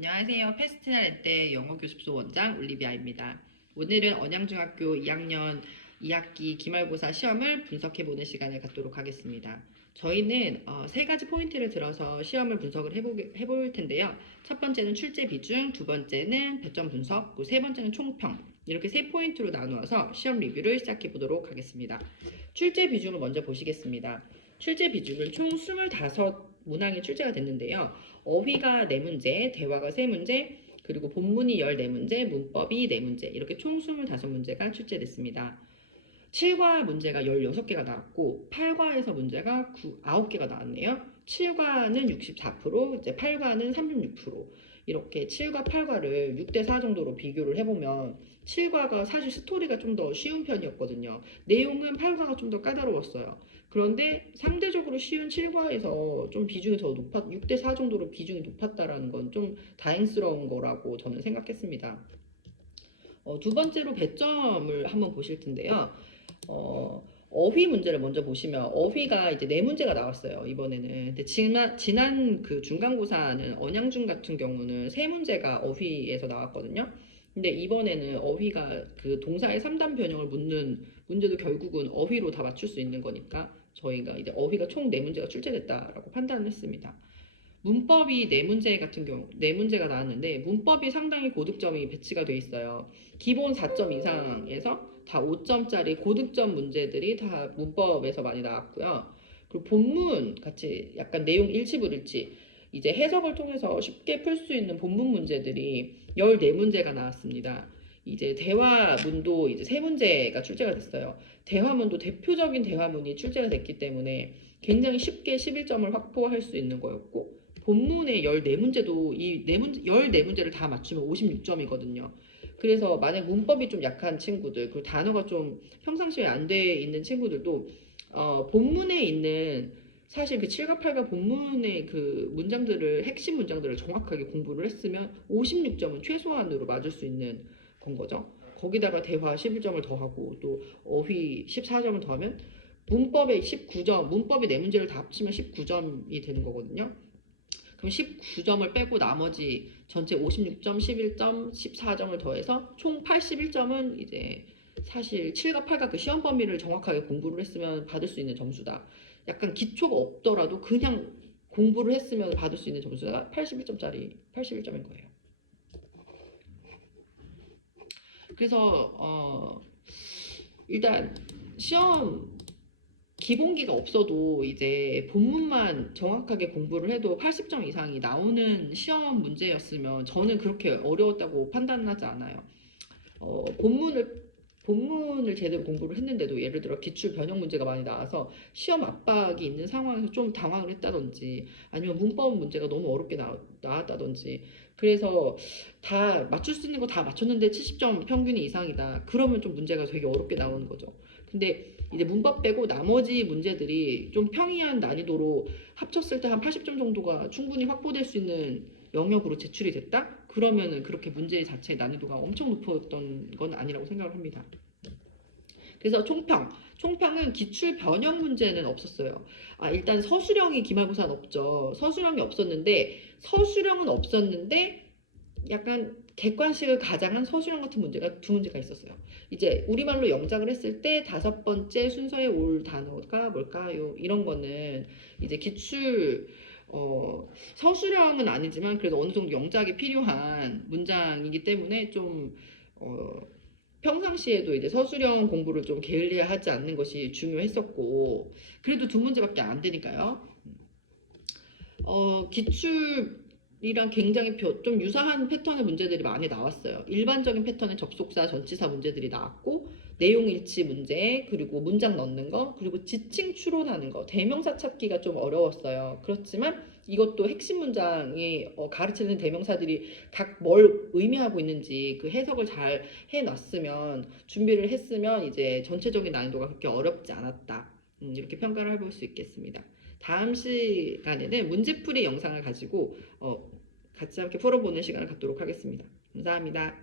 안녕하세요. 페스티날 렛대 영어교습소 원장 올리비아입니다. 오늘은 언양중학교 2학년 2학기 기말고사 시험을 분석해보는 시간을 갖도록 하겠습니다. 저희는 세 가지 포인트를 들어서 시험을 분석을 해볼 텐데요. 첫 번째는 출제 비중, 두 번째는 배점 분석, 그리고 세 번째는 총평. 이렇게 세 포인트로 나누어서 시험 리뷰를 시작해 보도록 하겠습니다. 출제 비중을 먼저 보시겠습니다. 출제 비중은 총 25문항이 출제가 됐는데요. 어휘가 4문제, 대화가 3문제, 그리고 본문이 14문제, 문법이 4문제, 이렇게 총 25문제가 출제됐습니다. 7과 문제가 16개가 나왔고 8과에서 문제가 9개가 나왔네요. 7과는 64%, 이제 8과는 36%. 이렇게 7과 8과를 6대4 정도로 비교를 해보면 7과가 사실 스토리가 좀 더 쉬운 편이었거든요. 내용은 8과가 좀 더 까다로웠어요. 그런데 상대적으로 쉬운 7과에서 좀 비중이 더 6대4 정도로 비중이 높았다라는 건 좀 다행스러운 거라고 저는 생각했습니다. 두 번째로 배점을 한번 보실 텐데요. 어휘 문제를 먼저 보시면 어휘가 이제 4문제가 나왔어요. 이번에는. 근데 지난 그 중간고사는 언양중 같은 경우는 3문제가 어휘에서 나왔거든요. 근데 이번에는 어휘가 그 동사의 3단 변형을 묻는 문제도 결국은 어휘로 다 맞출 수 있는 거니까 저희가 이제 어휘가 총 4문제가 출제됐다라고 판단을 했습니다. 문법이 4문제 같은 경우 4문제가 나왔는데 문법이 상당히 고득점이 배치가 돼 있어요. 기본 4점 이상에서 다 5점짜리 고득점 문제들이 다 문법에서 많이 나왔고요. 그리고 본문 같이 약간 내용 일치불일치 이제 해석을 통해서 쉽게 풀 수 있는 본문 문제들이 14문제가 나왔습니다. 이제 대화문도 이제 3문제가 출제가 됐어요. 대화문도 대표적인 대화문이 출제가 됐기 때문에 굉장히 쉽게 11점을 확보할 수 있는 거였고 본문의 14문제도 이 14문제를 다 맞추면 56점이거든요. 그래서 만약 문법이 좀 약한 친구들, 그리고 단어가 좀 평상시에 안 돼 있는 친구들도 본문에 있는 사실 그 7과 8과 본문의 그 문장들을 핵심 문장들을 정확하게 공부를 했으면 56점은 최소한으로 맞을 수 있는 건 거죠. 거기다가 대화 11점을 더하고 또 어휘 14점을 더하면 문법에 19점, 문법이 4문제를 다 합치면 19점이 되는 거거든요. 그럼 19점을 빼고 나머지 전체 56점, 11점, 14점을 더해서 총 81점은 이제 사실 7과 8과 그 시험 범위를 정확하게 공부를 했으면 받을 수 있는 점수다. 약간 기초가 없더라도 그냥 공부를 했으면 받을 수 있는 점수가 81점짜리 81점인 거예요. 그래서 일단 시험 기본기가 없어도 이제 본문만 정확하게 공부를 해도 80점 이상이 나오는 시험 문제였으면 저는 그렇게 어려웠다고 판단하지 않아요. 본문을 제대로 공부를 했는데도 예를 들어 기출 변형 문제가 많이 나와서 시험 압박이 있는 상황에서 좀 당황을 했다든지 아니면 문법 문제가 너무 어렵게 나왔다든지 그래서 다 맞출 수 있는 거 다 맞췄는데 70점 평균이 이상이다. 그러면 좀 문제가 되게 어렵게 나오는 거죠. 근데 이제 문법 빼고 나머지 문제들이 좀 평이한 난이도로 합쳤을 때 한 80점 정도가 충분히 확보될 수 있는 영역으로 제출이 됐다? 그러면은 그렇게 문제 자체의 난이도가 엄청 높았던 건 아니라고 생각을 합니다. 그래서 총평은 기출 변형 문제는 없었어요. 일단 서술형이 기말고사는 없죠. 서술형은 없었는데 약간 객관식을 가장한 서술형 같은 문제가 2문제가 있었어요. 이제 우리말로 영작을 했을 때 5번째 순서에 올 단어가 뭘까요? 이런 거는 이제 서술형은 아니지만 그래도 어느 정도 영작이 필요한 문장이기 때문에 좀 평상시에도 이제 서술형 공부를 좀 게을리하지 않는 것이 중요했었고 그래도 2문제밖에 안 되니까요. 기출이랑 굉장히 좀 유사한 패턴의 문제들이 많이 나왔어요. 일반적인 패턴의 접속사, 전치사 문제들이 나왔고 내용 일치 문제, 그리고 문장 넣는 거, 그리고 지칭 추론하는 거, 대명사 찾기가 좀 어려웠어요. 그렇지만 이것도 핵심 문장이 가르치는 대명사들이 각 뭘 의미하고 있는지 그 해석을 잘 해놨으면 준비를 했으면 이제 전체적인 난이도가 그렇게 어렵지 않았다. 이렇게 평가를 해볼 수 있겠습니다. 다음 시간에는 문제풀이 영상을 가지고 같이 함께 풀어보는 시간을 갖도록 하겠습니다. 감사합니다.